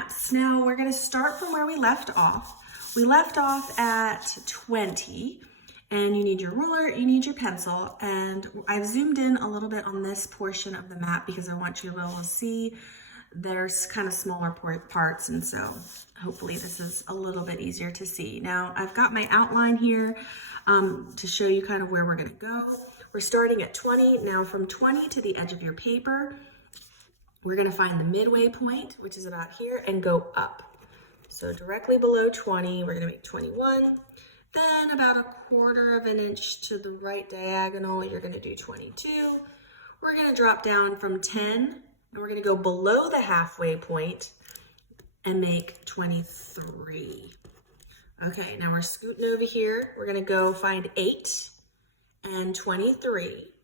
maps. Now we're gonna start from where we left off. We left off at 20, and you need your ruler, you need your pencil, and I've zoomed in a little bit on this portion of the map because I want you to be able to see there's kind of smaller parts, and so hopefully this is a little bit easier to see. Now I've got my outline here to show you kind of where we're gonna go. We're starting at 20. Now from 20 to the edge of your paper, we're gonna find the midway point, which is about here, and go up. So directly below 20, we're gonna make 21. Then about 1/4 of an inch to the right diagonal, you're gonna do 22. We're gonna drop down from 10, and we're gonna go below the halfway point and make 23. Okay, now we're scooting over here. We're gonna go find 8 and 23,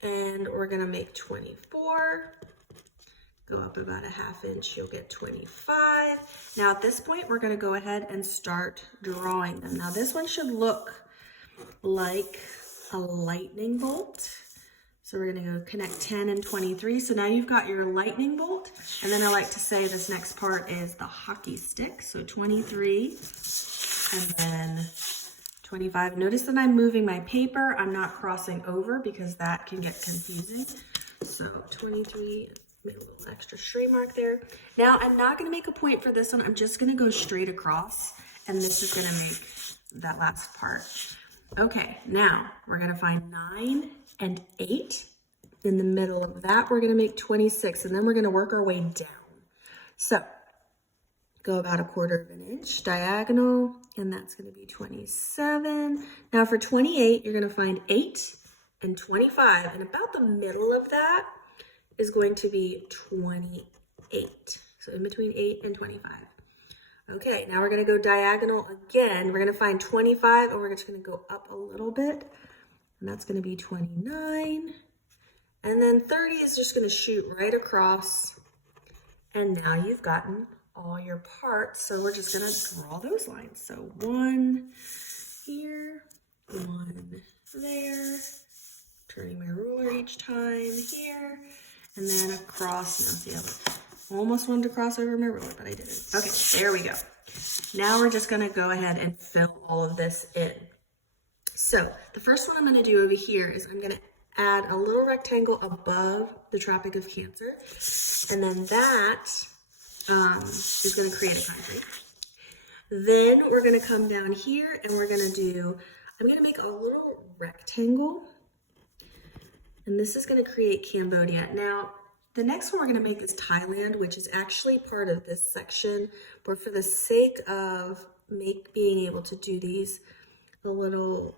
and we're gonna make 24. Go up about 1/2 inch, you'll get 25. Now at this point, we're gonna go ahead and start drawing them. Now this one should look like a lightning bolt. So we're gonna go connect 10 and 23. So now you've got your lightning bolt. And then I like to say this next part is the hockey stick. So 23 and then 25. Notice that I'm moving my paper. I'm not crossing over because that can get confusing. So 23, made a little extra stray mark there. Now I'm not gonna make a point for this one. I'm just gonna go straight across, and this is gonna make that last part. Okay, now we're gonna find 9 and 8. In the middle of that, we're gonna make 26, and then we're gonna work our way down. So go about 1/4 of an inch diagonal, and that's gonna be 27. Now for 28, you're gonna find 8 and 25, and about the middle of that is going to be 28. So in between 8 and 25. Okay, now we're gonna go diagonal again. We're gonna find 25, and we're just gonna go up a little bit, and that's gonna be 29. And then 30 is just gonna shoot right across, and now you've gotten all your parts. So we're just gonna draw those lines. So 1 here, 1 there, turning my ruler each time here, and then across. Now see, I almost wanted to cross over my ruler, but I didn't. Okay, there we go. Now we're just gonna go ahead and fill all of this in. So the first one I'm gonna do over here is I'm gonna add a little rectangle above the Tropic of Cancer, and then that is gonna create a country. Then we're gonna come down here and we're gonna do, I'm gonna make a little rectangle, and this is gonna create Cambodia. Now, the next one we're gonna make is Thailand, which is actually part of this section, but for the sake of being able to do these a little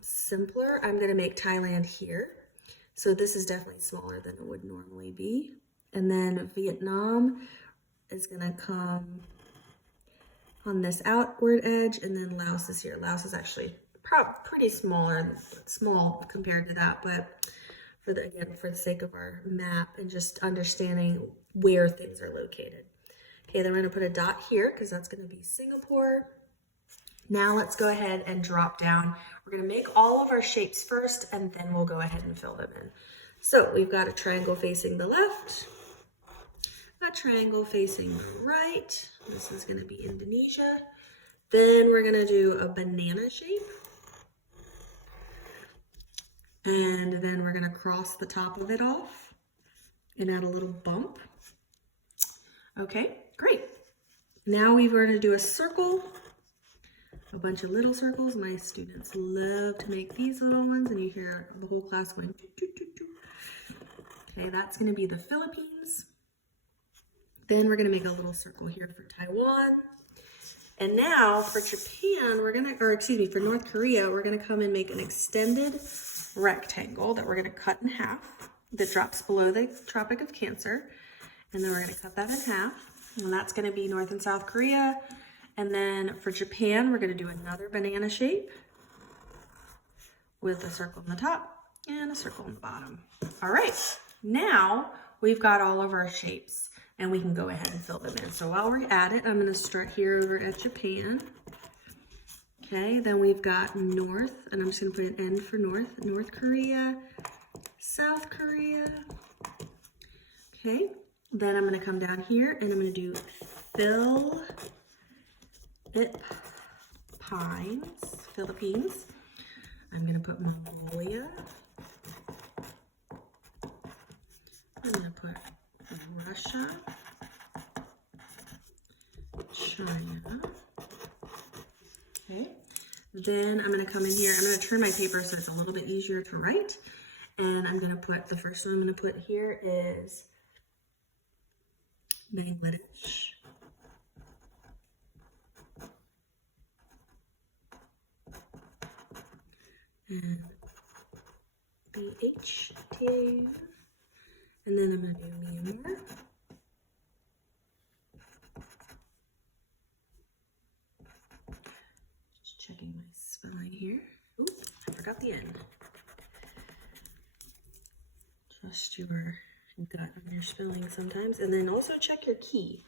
simpler, I'm gonna make Thailand here. So this is definitely smaller than it would normally be. And then Vietnam is gonna come on this outward edge, and then Laos is here. Laos is actually pretty small compared to that, but for the sake of our map and just understanding where things are located. Okay, then we're gonna put a dot here because that's gonna be Singapore. Now let's go ahead and drop down. We're gonna make all of our shapes first, and then we'll go ahead and fill them in. So we've got a triangle facing the left, a triangle facing the right. This is gonna be Indonesia. Then we're gonna do a banana shape. And then we're gonna cross the top of it off and add a little bump. Okay, great. Now we're gonna do a circle, a bunch of little circles. My students love to make these little ones, and you hear the whole class going, doo, doo, doo, doo. Okay, that's gonna be the Philippines. Then we're gonna make a little circle here for Taiwan. And now for Japan, for North Korea, we're gonna come and make an extended rectangle that we're gonna cut in half that drops below the Tropic of Cancer. And then we're gonna cut that in half. And that's gonna be North and South Korea. And then for Japan, we're gonna do another banana shape with a circle on the top and a circle on the bottom. All right, now we've got all of our shapes, and we can go ahead and fill them in. So while we're at it, I'm gonna start here over at Japan. Okay, then we've got North, and I'm just gonna put an N for North, North Korea, South Korea. Okay, Then I'm gonna come down here and I'm gonna do Philippines. I'm gonna put Mongolia. I'm gonna put Russia, China. Okay. Then I'm gonna come in here, I'm gonna turn my paper so it's a little bit easier to write. And I'm gonna put, the first one I'm gonna put here is Bangladesh. And BHTA. And then I'm gonna do Myanmar. Just checking my spelling here. Oop, I forgot the N. Trust your gut on your spelling sometimes. And then also check your key.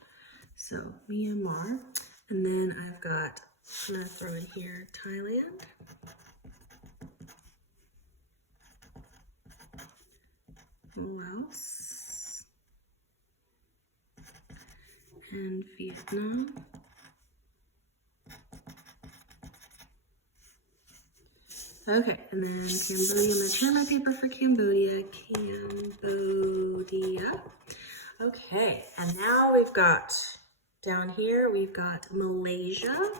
So Myanmar. And then I've got, I'm gonna throw in here Thailand. Laos. And Vietnam. Okay, and then Cambodia. I'm gonna turn my paper for Cambodia. Cambodia. Okay, and now we've got down here, we've got Malaysia.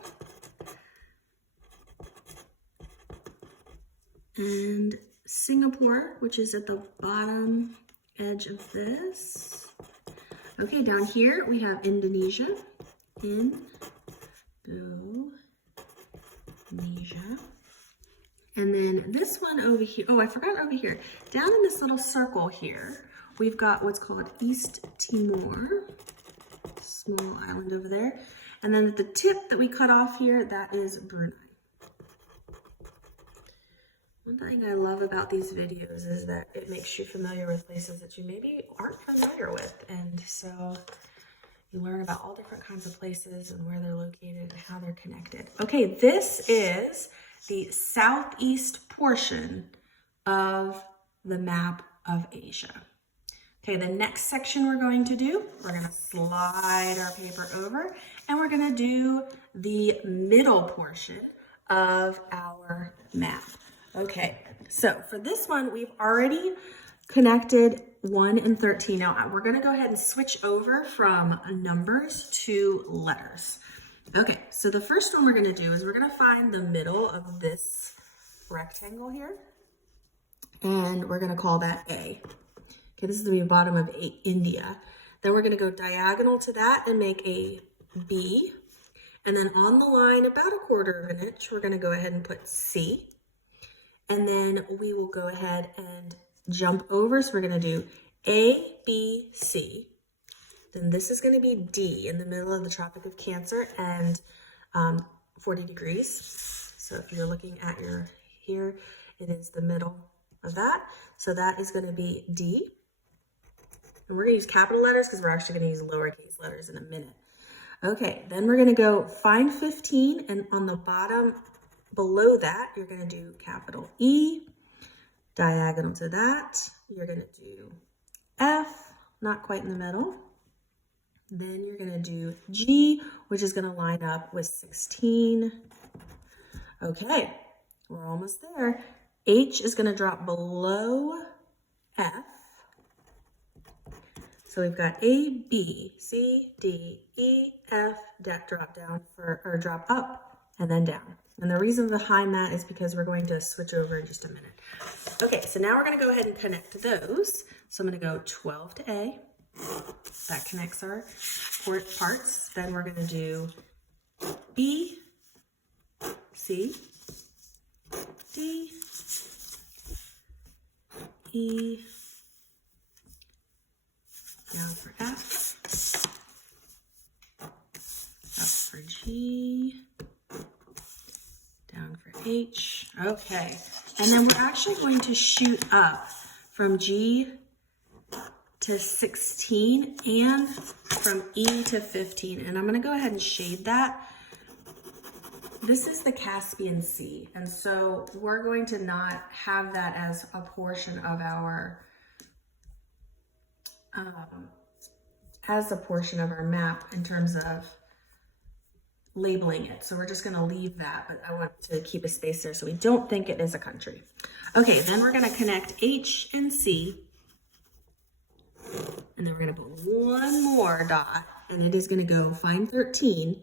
And Singapore, which is at the bottom edge of this. Okay, down here we have Indonesia. Indonesia. And then this one over here, oh, I forgot over here. Down in this little circle here, we've got what's called East Timor. Small island over there. And then at the tip that we cut off here, that is Brunei. One thing I love about these videos is that it makes you familiar with places that you maybe aren't familiar with. And so you learn about all different kinds of places and where they're located and how they're connected. Okay, this is the southeast portion of the map of Asia. Okay, the next section we're going to do, we're gonna slide our paper over and we're gonna do the middle portion of our map. Okay, so for this one, we've already connected 1 and 13. Now we're gonna go ahead and switch over from numbers to letters. Okay, so the first one we're gonna do is we're gonna find the middle of this rectangle here, and we're gonna call that A. Okay, this is the bottom of India. Then we're gonna go diagonal to that and make a B. And then on the line, about 1/4 of an inch, we're gonna go ahead and put C. And then we will go ahead and jump over. So we're gonna do A, B, C. Then this is gonna be D in the middle of the Tropic of Cancer and 40 degrees. So if you're looking at your here, it is the middle of that. So that is gonna be D. And we're gonna use capital letters because we're actually gonna use lowercase letters in a minute. Okay, then we're gonna go find 15, and on the bottom below that, you're gonna do capital E. Diagonal to that, you're gonna do F, not quite in the middle. Then you're gonna do G, which is gonna line up with 16. Okay, we're almost there. H is gonna drop below F. So we've got A, B, C, D, E, F, drop down or drop up and then down. And the reason behind that is because we're going to switch over in just a minute. Okay, so now we're gonna go ahead and connect those. So I'm gonna go 12 to A. That connects our parts. Then we're gonna do B, C, D, E, down for F, up for G, down for H. Okay, and then we're actually going to shoot up from G to 16 and from E to 15. And I'm gonna go ahead and shade that. This is the Caspian Sea. And so we're going to not have that as a portion of our as a portion of our map in terms of labeling it. So we're just going to leave that, but I want to keep a space there so we don't think it is a country. Okay, then we're going to connect H and C. And then we're going to put one more dot, and it is going to go, find 13.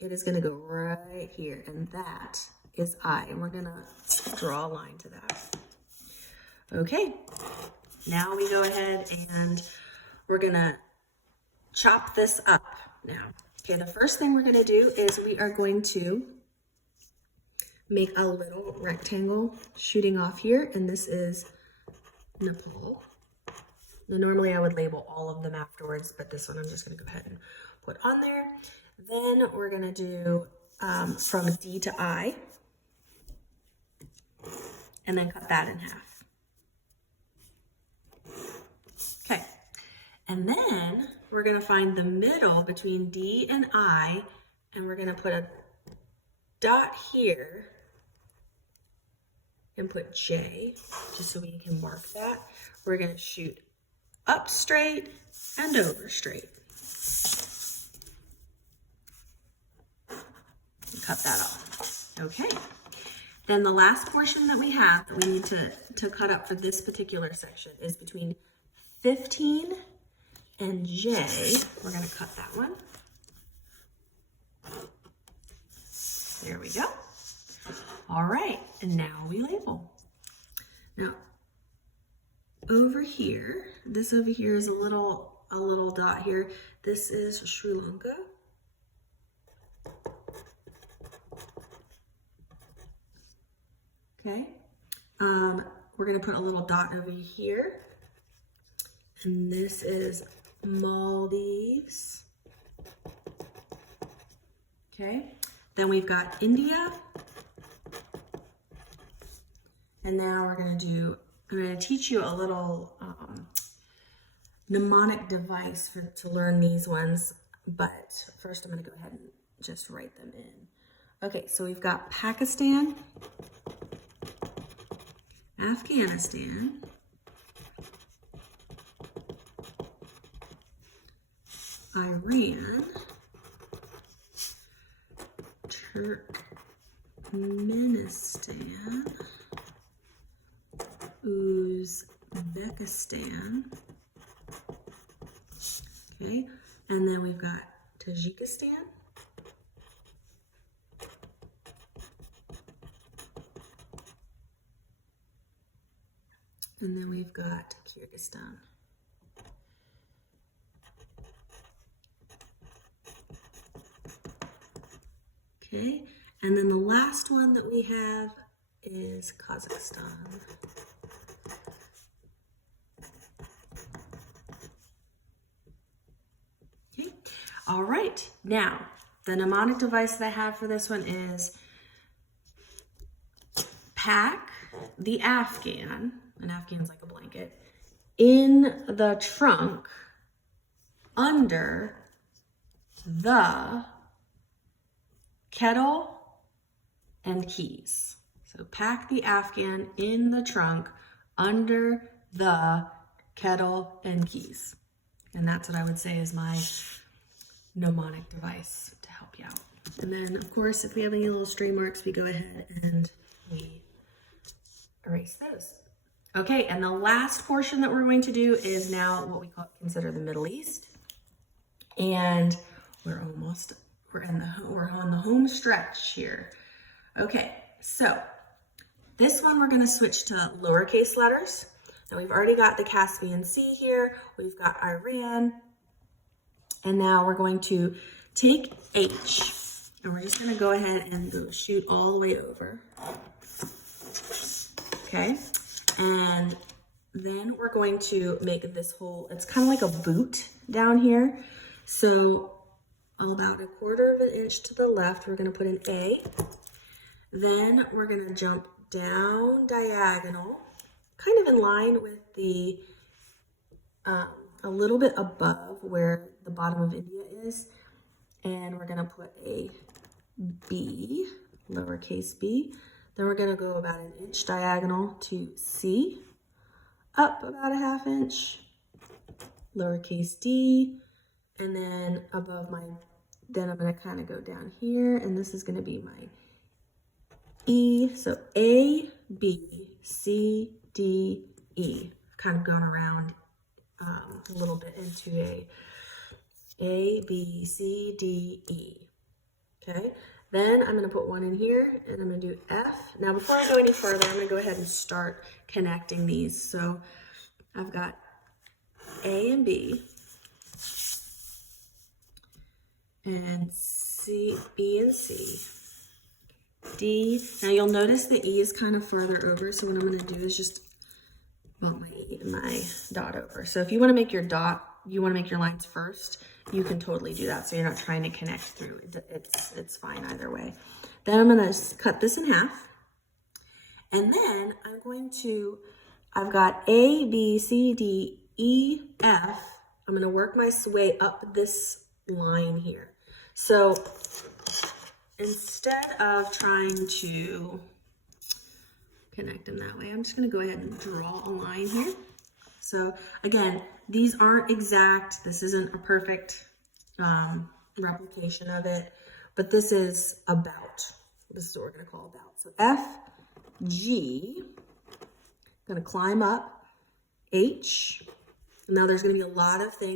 It is going to go right here, and that is I. And we're going to draw a line to that. Okay, now we go ahead and we're going to chop this up now. Okay, the first thing we're going to do is we are going to make a little rectangle shooting off here, and this is Nepal. Now, normally I would label all of them afterwards, but this one I'm just going to go ahead and put on there. Then we're going to do from D to I, and then cut that in half. Okay, and then we're going to find the middle between D and I, and we're going to put a dot here and put J, just so we can mark that. We're going to shoot up straight and over straight. Cut that off. Okay. Then the last portion that we have that we need to cut up for this particular section is between 15 and J. We're going to cut that one. There we go. All right, and now we label. Now, over here, this over here is a little dot here. This is Sri Lanka. Okay, we're gonna put a little dot over here, and this is Maldives. Okay, then we've got India, and now we're gonna do, I'm going to teach you a little mnemonic device to learn these ones, but first I'm going to go ahead and just write them in. Okay, so we've got Pakistan, Afghanistan, Iran, Turkmenistan, Uzbekistan, okay, and then we've got Tajikistan, and then we've got Kyrgyzstan. Okay, and then the last one that we have is Kazakhstan. Okay, all right, now the mnemonic device that I have for this one is pack the Afghan, an Afghan's like a blanket, in the trunk under the kettle and keys. So pack the Afghan in the trunk under the kettle and keys. And that's what I would say is my mnemonic device to help you out. And then of course, if we have any little stray marks, we go ahead and we erase those. Okay, and the last portion that we're going to do is now what we consider the Middle East. And we're on the home stretch here. Okay, so this one we're going to switch to lowercase letters. Now we've already got the Caspian Sea here. We've got Iran. And now we're going to take H, and we're just going to go ahead and go shoot all the way over. Okay, and then we're going to make this whole, it's kind of like a boot down here. So about 1/4 of an inch to the left, we're going to put an A. Then we're going to jump down diagonal, kind of in line with the, a little bit above where the bottom of India is. And we're going to put a B, lowercase b. Then we're going to go about 1 inch diagonal to C, up about 1/2 inch, lowercase d, And then above then I'm gonna kind of go down here, and this is gonna be my E. So A, B, C, D, E. Kind of going around a little bit into A, B, C, D, E. Okay, then I'm gonna put one in here, and I'm gonna do F. Now before I go any further, I'm gonna go ahead and start connecting these. So I've got A and B, and C, B and C, D. Now you'll notice the E is kind of farther over, so what I'm gonna do is just bump my dot over. So if you wanna make your lines first, you can totally do that. So you're not trying to connect through. It's fine either way. Then I'm gonna cut this in half. And then I've got A, B, C, D, E, F. I'm gonna work my way up this line here. So instead of trying to connect them that way, I'm just gonna go ahead and draw a line here. So again, these aren't exact. This isn't a perfect replication of it, but this is about. This is what we're gonna call about. So F, G, I'm gonna climb up, H. Now there's gonna be a lot of things